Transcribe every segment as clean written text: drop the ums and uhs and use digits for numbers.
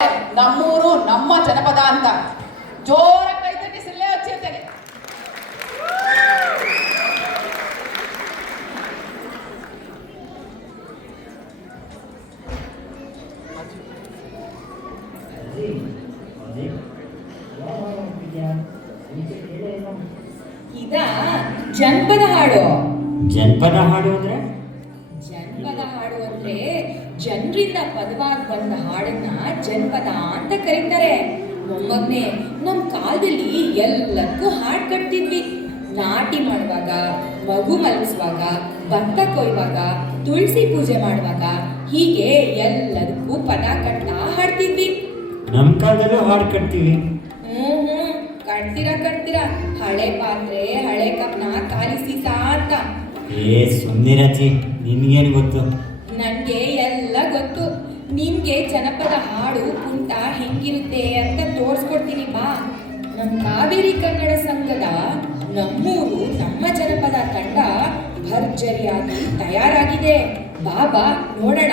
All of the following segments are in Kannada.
ನಮ್ಮೂರು ನಮ್ಮ ಜನಪದ ಅಂತ ಜೋರ ಕೈ ತಟ್ಟಿ ಸಿಲ್ಲೆ ಹಚ್ಚಿರ್ತೇನೆ. ಇದ ಜನಪದ ಹಾಡು. ಜನಪದ ಹಾಡು ಅಂದ್ರೆ ಜನಪದ ಹಾಡು ಅಂದ್ರೆ ಜನರಿಂದ ಪದವಾಗಿ ಬಂದ ಹಾಡನ್ನ ಜನಪದ ಅಂತ ಕರೀತಾರೆ. ಮೊಮ್ಮಗ್ನೆ, ನಮ್ ಕಾಲದಲ್ಲಿ ಎಲ್ಲದಕ್ಕೂ ಹಾಡು ಕಟ್ತಿದ್ವಿ. ನಾಟಿ ಮಾಡುವಾಗ, ಮಗು ಮಲಗಿಸುವಾಗ, ಭತ್ತ ಕೊಯ್ಯುವಾಗ, ತುಳಸಿ ಪೂಜೆ ಮಾಡುವಾಗ, ಹೀಗೆ ಎಲ್ಲದಕ್ಕೂ ಪದ ಕಟ್ತಾ ಹಾಡ್ತಿದ್ವಿ. ನಮ್ ಕಾಲದಲ್ಲೂ ಹಾಡು ಕಟ್ತೀವಿ. ಕಟ್ತೀರಾ ಹಳೆ ಪಾತ್ರೆ ಹಳೆ ಕಪ್ನ ಖಾಲಿ ಸೀಸಾ ಅಂತ. ಸುಂದಿರಜಿ, ನಿನ್ಗೇನು ಗೊತ್ತು? ನನ್ಗೆ ಎಲ್ಲ ಗೊತ್ತು. ನಿನ್ಗೆ ಜನಪದ ಹಾಡು ಕುಂಟ ಹೆಂಗಿರುತ್ತೆ ಅಂತ ತೋರ್ಸ್ಕೊಡ್ತೀನಿ ಬಾ. ನಮ್ಮ ಕಾವೇರಿ ಕನ್ನಡ ಸಂಘದ ನಮ್ಮೂರು ನಮ್ಮ ಜನಪದ ತಂಡ ಭರ್ಜರಿಯಾಗಿ ತಯಾರಾಗಿದೆ. ಬಾ ನೋಡೋಣ.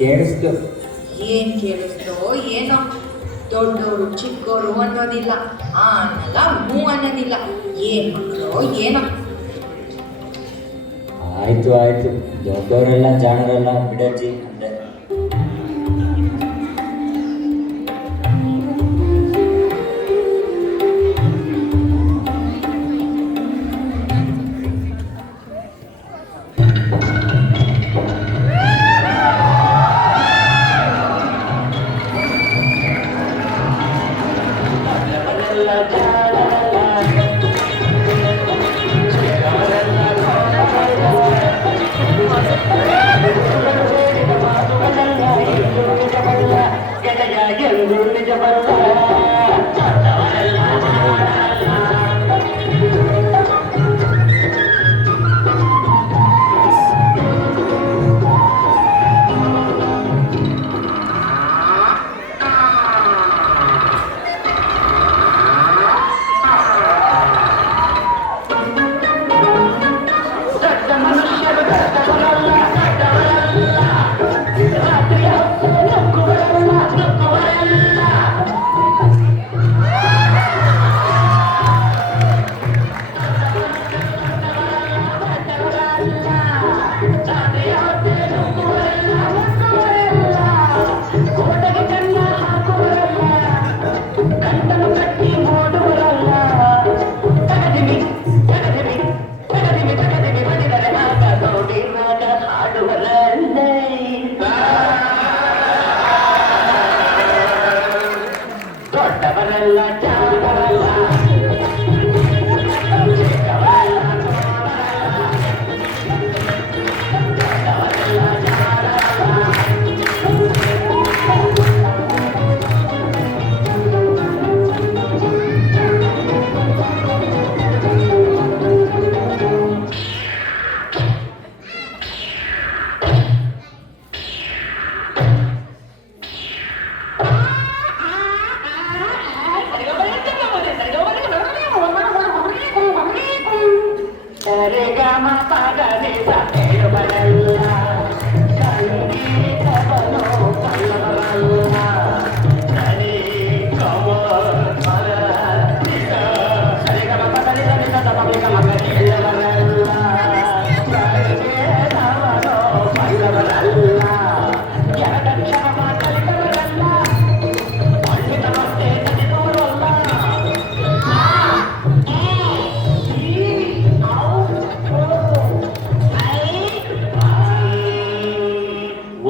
ಕೇಳಿಸ್ತು. ಏನ್ ಕೇಳಿಸ್ತೋ ಏನೋ. ದೊಡ್ಡವರು ಚಿಕ್ಕವರು ಅನ್ನೋದಿಲ್ಲ, ಆ ಅನ್ನಲ್ಲ ಹೂ ಅನ್ನೋದಿಲ್ಲ. ಏನ್ ಮಕ್ಕಳು ಏನೋ. ಆಯ್ತು ದೊಡ್ಡವರೆಲ್ಲ ಜಾಣರೆಲ್ಲ ಬಿಡಜ್ಜಿ ಅಂದ್ರೆ.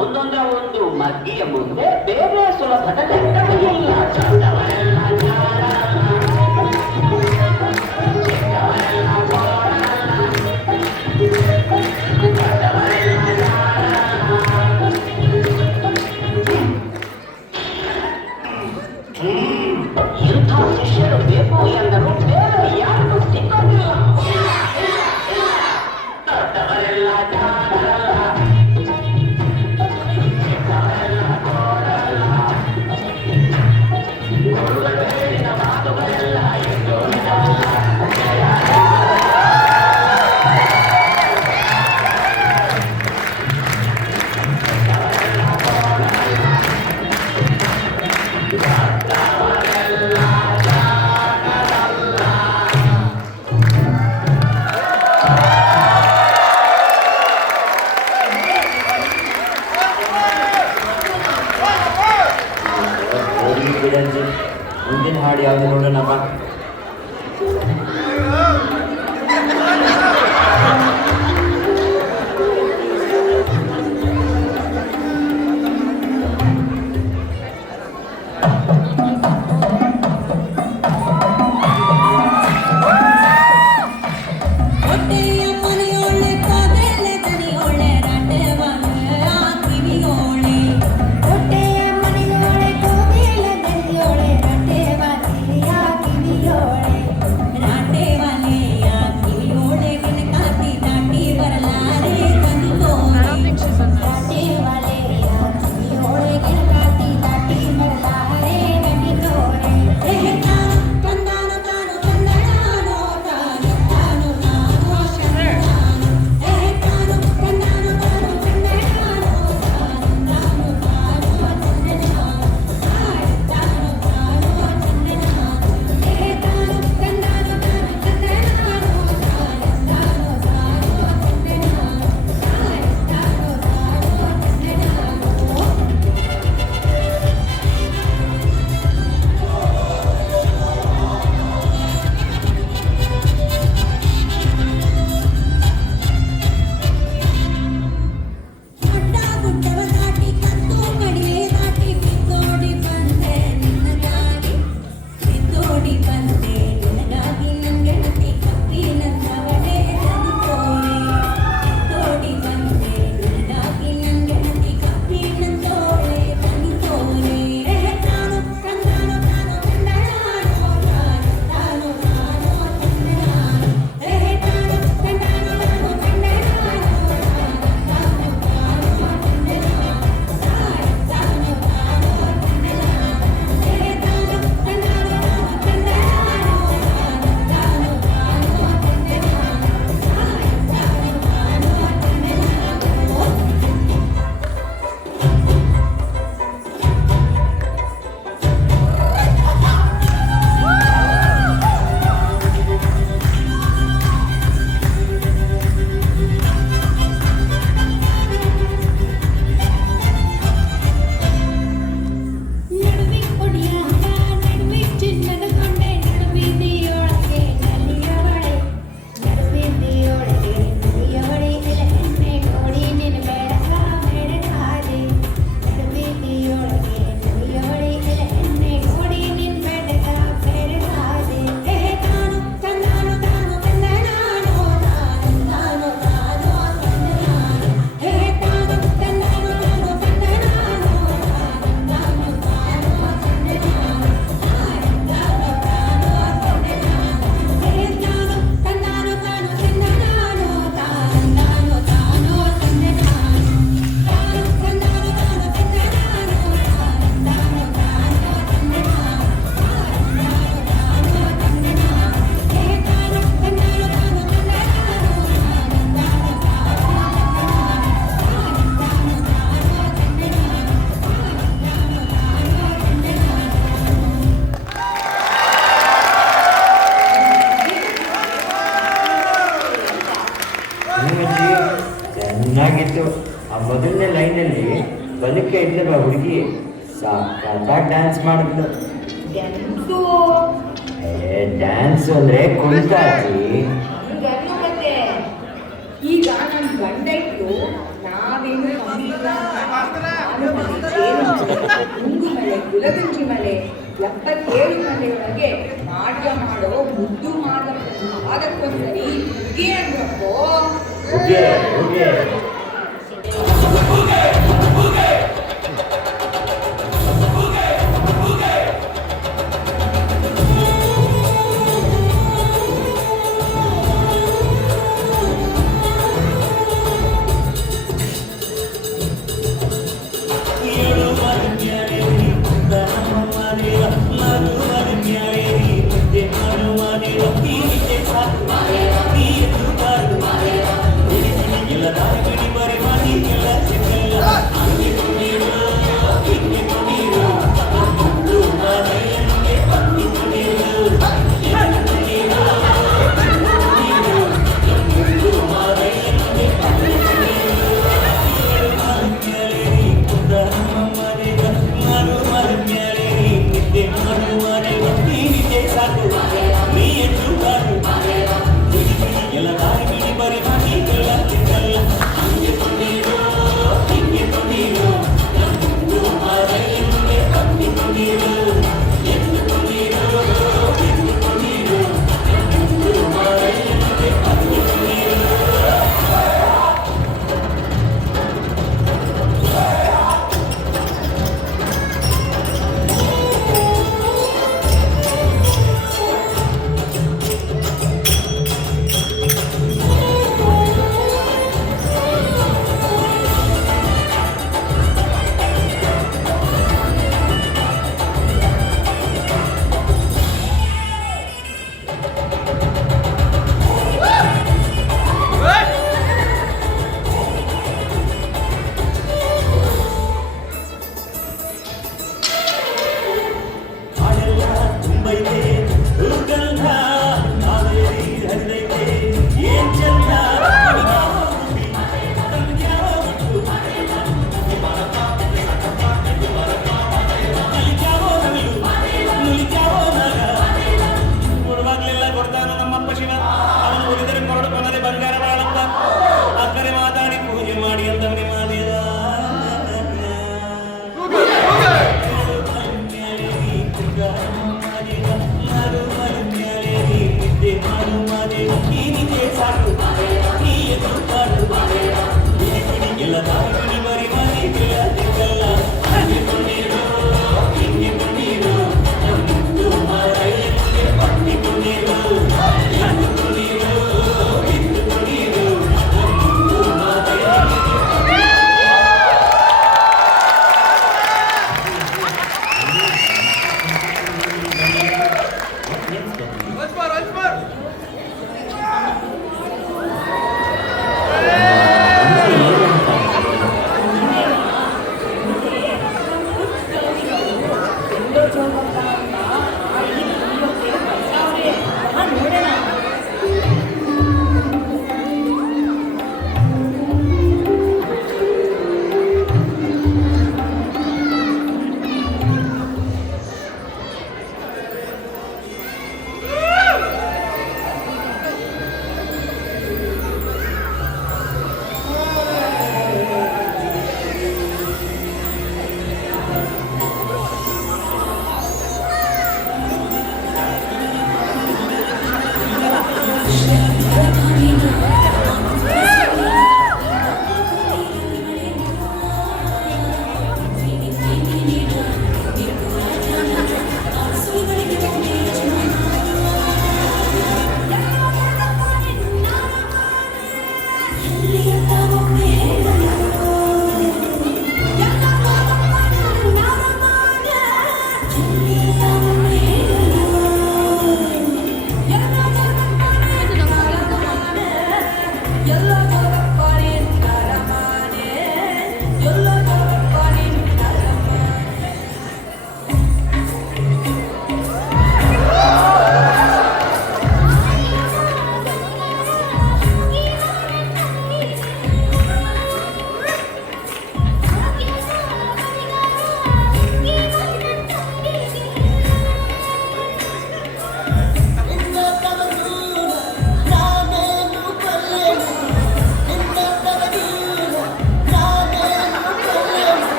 ಒಂದೊಂದ ಒಂದು ಮಗ್ಗಿಯ ಮುಂದೆ ಬೇರೆ ಸುಲಭದ ಲೆಕ್ಕವಿಲ್ಲ. ಚಂದವರೆಲ್ಲ ಇಂಥ ಶಿಷ್ಯರು ಬೇಕು ಎಂದರು ಬೇರೆ ಯಾರಿಗೂ ಸಿಕ್ಕೋದಿಲ್ಲ. ದೊಡ್ಡವರೆಲ್ಲ ಜಾಣರಲ್ಲ, ಚಿಕ್ಕವರೆಲ್ಲ ಕೋರಲ್ಲ, ಗುರುಗಳ ಹೇಳಿದ ಮಾತುಗಳೆಲ್ಲ ಎಂದು ಬಿಡಂಜಿ. ಮುಂದಿನ ಹಾಡು ಯಾವುದು ನೋಡೋಣಪ್ಪ. ಚೆನ್ನಾಗಿತ್ತು. ಆ ಮೊದಲನೇ ಲೈನಲ್ಲಿ ಬದುಕೆ ಇದ್ದಲ್ಲ ಹುಡುಗಿ ಸಾಕಾಗಿ ಡ್ಯಾನ್ಸ್ ಮಾಡಿದ್ಲು. ಡ್ಯಾನ್ಸ್ ಅಂದ್ರೆ ಕುಣಿತ ಅಜ್ಜಿ. ಈಗ ನನ್ನ ಗಂಡ ಇಟ್ಟು ನಾವೇನು ಗುಂಗು ಮಳೆ ಗುಲಗಂಜಿ ಮಳೆ 77 ಮಳೆಯೊಳಗೆ ನಾಟ್ಯ ಮಾಡೋ ಮುದ್ದು ಮಾದಕ್ಕೊಂದ್ಸರಿ ಹುಗ್ಗಿ ಅಂದ್ರಪ್ಪೋ. ಹುಗೆ ಹುಗೆ ಇಲ್ಲ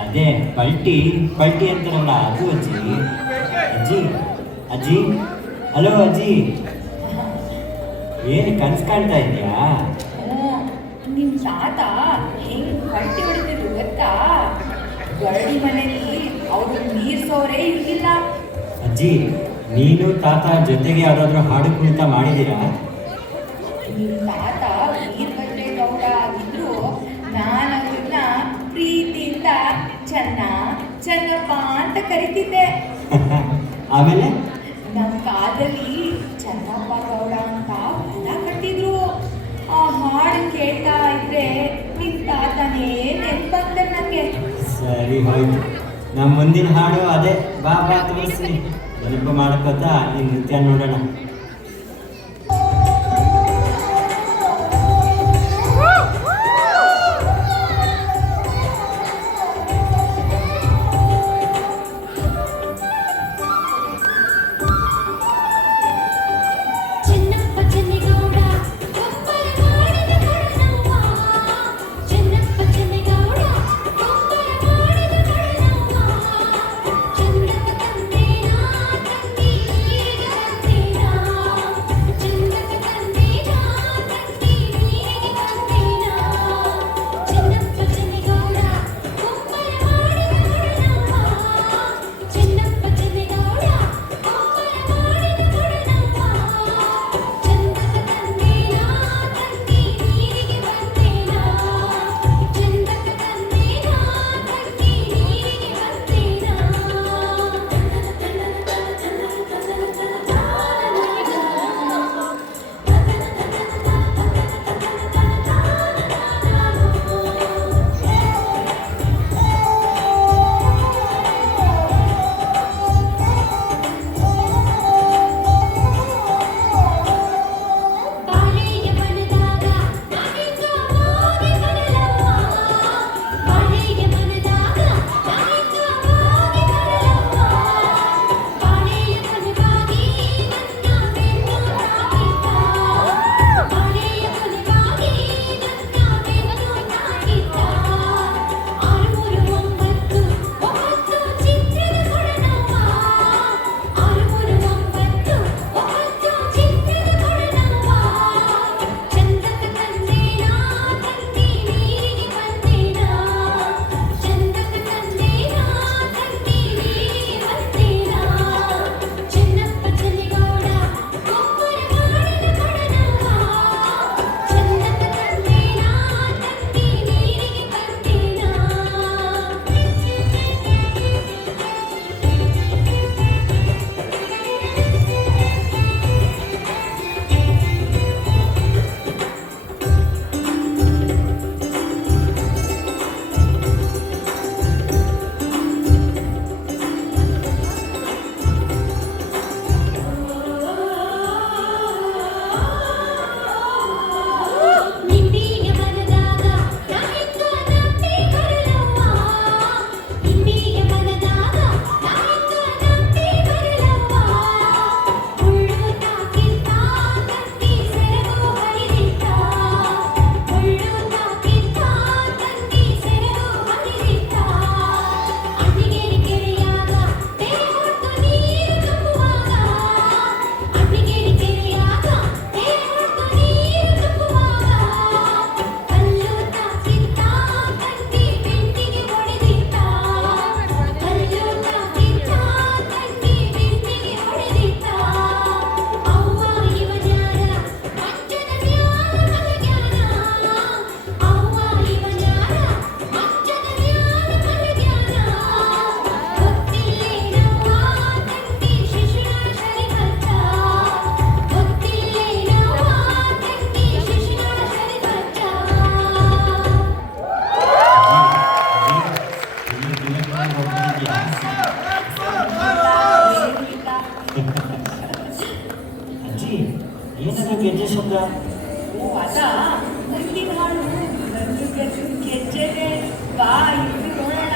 ಅದೇ ಪಲ್ಟಿ ಪಲ್ಟಿ ಅಂತಾರಲ್ಲ ಅದು ಅಜ್ಜಿ. ಅಜ್ಜಿ ಅಜ್ಜಿ ಹಲೋ ಅಜ್ಜಿ, ಏನು ಕನ್ಸು ಕಾಣ್ತಾ ಇದೆಯಾ? ನಿಮ್ ತಾತ ಹೆಂಗ್ ಹೊಟ್ಟೆ ಹೊಡಿತಿದ್ರು ಗೊತ್ತಾ? ಗರಡಿ ಮನೆಯಲ್ಲಿ ಅವ್ರು ನೀರ್ಸೋರೇ ಇರ್ಲಿಲ್ಲ. ಅಜ್ಜಿ, ನೀನು ತಾತ ಜೊತೆಗೆ ಯಾವ್ದಾದ್ರು ಹಾಡು ಕುಣಿತ ಮಾಡಿದ್ದೀರಾ? ನಿಮ್ ತಾತ ವೀರಭದ್ರೇಗೌಡ ಆಗಿದ್ರು ನಾನು ಅವ್ರನ್ನ ಪ್ರೀತಿಯಿಂದ ಚೆನ್ನ ಚೆನ್ನಪ್ಪ ಅಂತ ಕರಿತಿದ್ದೆ. ಆಮೇಲೆ ನಮ್ಮ ಕಾಲದಲ್ಲಿ ಚೆನ್ನಪ್ಪ ಗೌಡ ಅಂತ ಹೊಲ ಕಟ್ಟಿದ್ರು. ಆ ಹಾಡು ಕೇಳ್ತಾ ಇದ್ರೆ ನಿಮ್ ತಾತನೇ ನೆನ್ಪಂತ ನನಗೆ. ಸರಿ ಹೋಯ್ತು, ನಮ್ಮ ಮುಂದಿನ ಹಾಡು ಅದೇ. ಬಾ ಬಾ ತೋರಿಸಿ, ನೆನಪು ಮಾಡ್ಕೋತಾ ನಿನ್ನ ನೃತ್ಯ ನೋಡೋಣ. ಚಂದ್ರಪ್ಪ ತಂದೇನಾ ತಂಗಿ ಹೆಸರು ಗೆಜ್ಜೆ ಶಬ್ದ? ಓ ಅದ ಮುಂದಿನ ಹಾಡು ಗಲ್ಲು ಗಲ್ಲು ಗೆಜ್ಜೆನೆ. ಬಾ ಇನ್ನು ನೋಡೋಣ.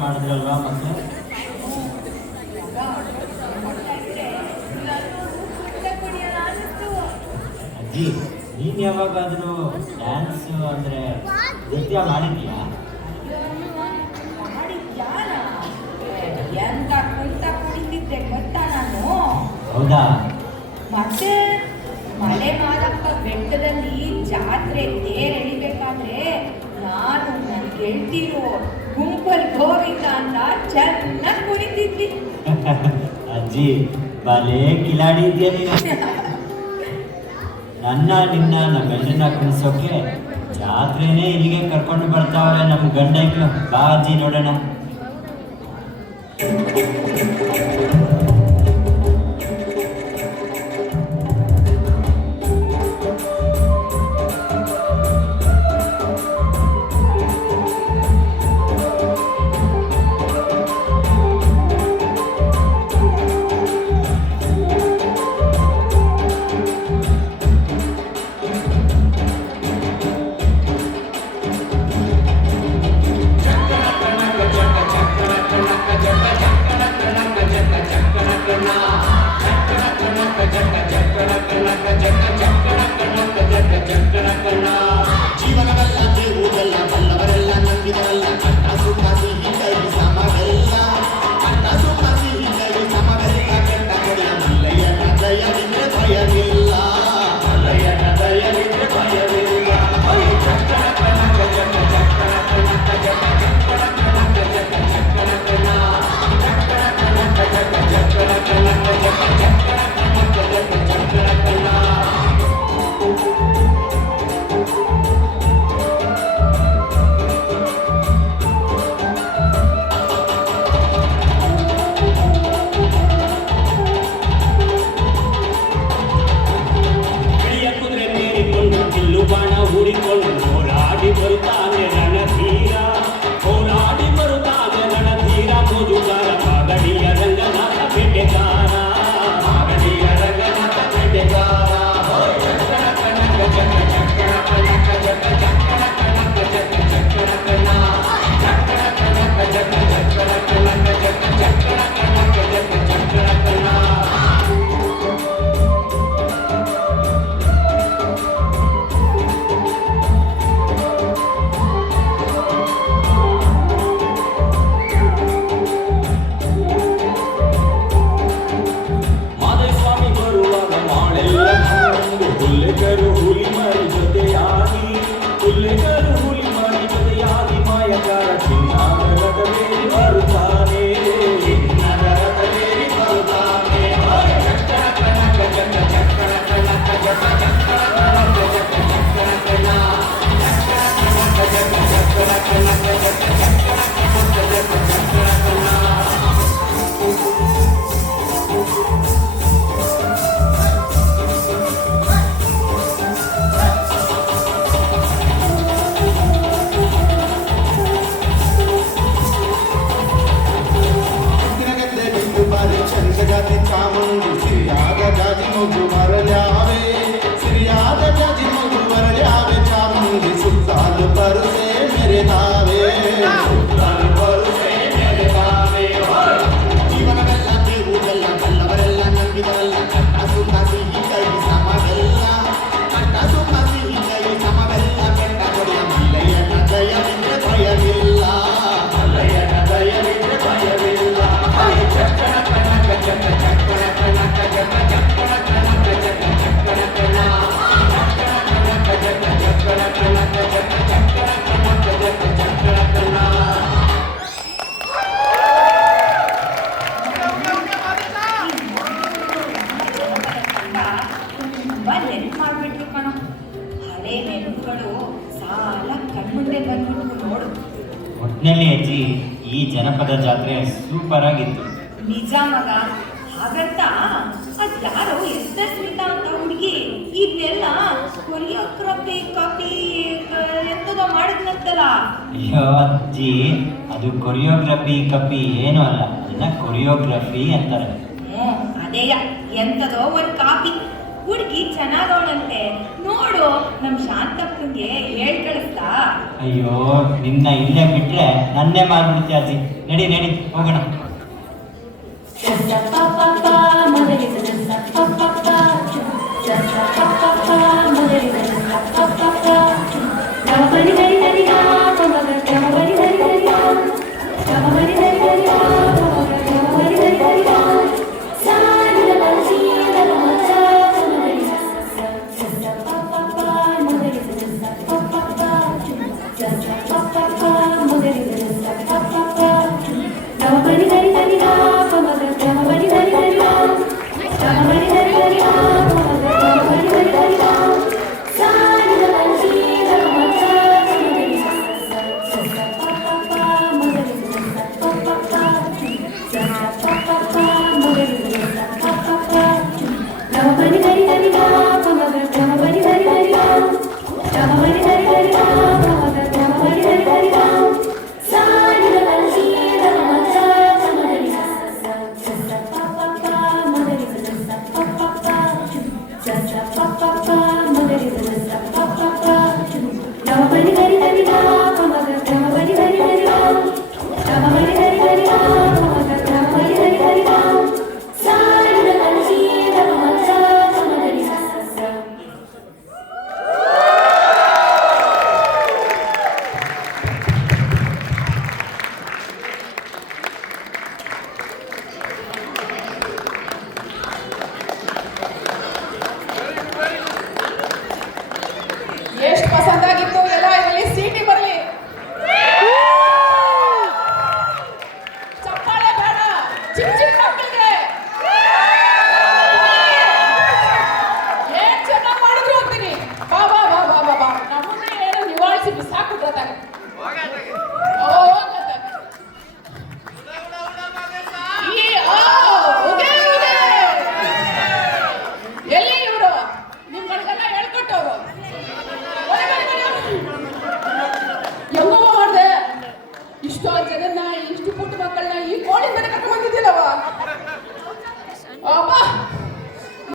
ಮಾಡಿದ್ರಲ್ವಾ ಮತ್ತೆ? ಅಜ್ಜಿ, ನೀನು ಯಾವಾಗಾದರೂ ಡ್ಯಾನ್ಸ್ ಅಂದರೆ ನೃತ್ಯ ಮಾಡಿದ್ಯಾ? ಎಂತ ಕುಂತ ಕುಣಿತಿದ್ದೆ ಗೊತ್ತಾ ನಾನು. ಹೌದಾ? ಮತ್ತೆ ಮಲೆ ಮಾದಪ್ಪ ಬೆಟ್ಟದಲ್ಲಿ ಜಾತ್ರೆ ತೇರ್ ಎಳಿಬೇಕಾದ್ರೆ ನಾನು ನನ್ನ ಗೆಳತಿರು ಗುಂಪಲ್ ಗೋವಿಂದ ಅಂತ ಚೆನ್ನಾಗಿ ಕುಣಿತಿದ್ವಿ. ಅಜ್ಜಿ, ಬಲೇ ಕಿಲಾಡಿ ಇದೆಯಾ ನೀನು. ನಮ್ಮೆಲ್ಲರನ್ನ ಕುಣಿಸೋಕೆ ಜಾತ್ರೆನೇ ಇಲ್ಲಿಗೆ ಕರ್ಕೊಂಡು ಬರ್ತಾವ್ರೆ ನಮ್ಮ ಗಂಡೈಕ್ಳು. ಬಾ ಅಜ್ಜಿ, ನೋಡೋಣ. ಹೂಡಿಕೊಂಡು ಹೋರಾಡಿ ಬರುತ್ತಾನೆ ರಣಧೀರ, ಹೋರಾಡಿ ಬರುತ್ತಾನೆ ರಣಧೀರ. ಮೋಜುಗಾರ ಮಾಗಡಿಯ ರಂಗನಾಥ ಬೇಟೆಗಾರ, ಮಾಗಡಿಯ ರಂಗನಾಥ ಬೇಟೆಗಾರ. ಮಾದೇಸ್ವಾಮಿ ಬರುವಾಗ ಮಾಳೆಲ್ಲ ಕಂಡು ಹುಲ್ಲೆಗರು ಹುಲಿ ಮರಿ ಜೊತೆಯಾಗಿ, ಹುಲ್ಲೆಗರು ಹುಲಿ ಮರಿ ಜೊತೆಯಾಗಿ ಮಾಯಗಾರ ಚಿನ್ನದ ರಥವೇರಿ ಬರುತ್ತಾನೆ, ಚಿನ್ನದ ರಥವೇರಿ ಬರುತ್ತಾನೆ. ಚಕ್ಕರ ಕನಕ ಜಗ ಚಕ್ಕರ ಕನಕ ಜಗ ಚಕ್ಕರ ಕನಕ ಜಗ ಚಕ್ಕರ ಕನ, ಚಕ್ಕರ ಕನಕ ಜಗ ಚಕ್ಕರ ಕನಕ ಜಗ ಚಕ್ಕರ ಕನಕ ಜಗ ಚಕ್ಕರ ಕನ. ಜಾತಿ ಚಾಮುಂಡಿ ಸಿರಿಯಾದ ಜಾತಿ ಮಗು ಮರಳ್ಯಾವೆ, ಸಿರಿಯಾದ ಜಾತಿ ಮಗು ಮರಳ್ಯಾವೆ. ಚಾಮುಂಡಿ ಸುತ್ತಾಲು ಬರುಸೆ ಮೆರೆದಾವೆ, ಸುತ್ತಾಲು ಬರುಸೆ ಮೆರೆದಾವೆ. ಜೀವನವೆಲ್ಲ ಬೇವುದೆಲ್ಲ ಬಲ್ಲವರೆಲ್ಲ ನಂಬಿದವಲ್ಲ, ಕಟ್ಟ ಸುಖ ಸಿಹಿ ಕೈ ಸಮವೆಲ್ಲ, ಕಟ್ಟ ಸುಖ ಸಿಹಿ ಕೈ ಸಮವೆಲ್ಲ. ಕೆಟ್ಟ ಕೊಡಿಯ ಮಲ್ಲಯ್ಯನ ದಯವಿದ್ರೆ ಭಯವಿಲ್ಲ, ಮಲ್ಲಯ್ಯನ ದಯವಿದ್ರೆ ಭಯವಿಲ್ಲ. ಚಕ್ಕರ ಕನಕ ಜಗ ಚಕ್ಕರ ಕನಕ ಜಗ ಚಕ್ಕರ ಕನಕ ಜಗ ಚಕ್ಕರ ಕನ, ಚಕ್ಕರ ಕನಕ ಜಗ ಚಕ್ಕರ ಕನಕ ಜಗ ಚಕ್ಕರ ಕನಕ ಜಗ ಚಕ್ಕರ ಕನ. ತುಂಬಾ ನೆನ್ಪು ಮಾಡ್ಬಿಟ್ರು ಕಣೋ. ಹಳೆ ನೆನಪುಗಳು ಸಾಲ ಕಣ್ಮುಂದೆ ಬಂದ್ಬಿಟ್ಟು ನೋಡು. ಒಟ್ಟಿನಲ್ಲಿ ಅಜ್ಜಿ ಈ ಜನಪದ ಜಾತ್ರೆ ಸೂಪರ್ ಆಗಿತ್ತು. ನಿಜ ಮಗ. ಹಾಗಂತ ಅದ್ಯಾರೋ ಎಸ್ಟರ್ ಸ್ಮಿತಾ ಅಂತ ಹುಡುಗಿ ಇದನ್ನೆಲ್ಲ ಕೊರಿಯೋಗ್ರಫಿ ಕಾಪಿ ಎಂತದೋ ಮಾಡಿದ್ನಂತಲ್ಲ. ಅಯ್ಯೋ ಅಜ್ಜಿ, ಅದು ಕೊರಿಯೋಗ್ರಫಿ ಕಪಿ ಏನೂ ಅಲ್ಲ, ಅದನ್ನ ಕೊರಿಯೋಗ್ರಫಿ ಅಂತಾರೆ. ಅದೇಯ ಎಂತದೋ ಒಂದು ಕಾಪಿ. ಹುಡುಗಿ ಚೆನ್ನಾಗವಳಂತೆ ನೋಡು, ನಮ್ ಶಾಂತಪ್ಪಂಗೆ ಹೇಳ್ ಕಳಿಸ್ತಾ. ಅಯ್ಯೋ ನಿನ್ನ ಇಲ್ಲೇ ಬಿಟ್ರೆ ನನ್ನೇ ಮಾಡ್ಬಿಡ್ತೀಯ ಅಜ್ಜಿ. ನಡಿ ನಡಿ ಹೋಗೋಣ. Nobody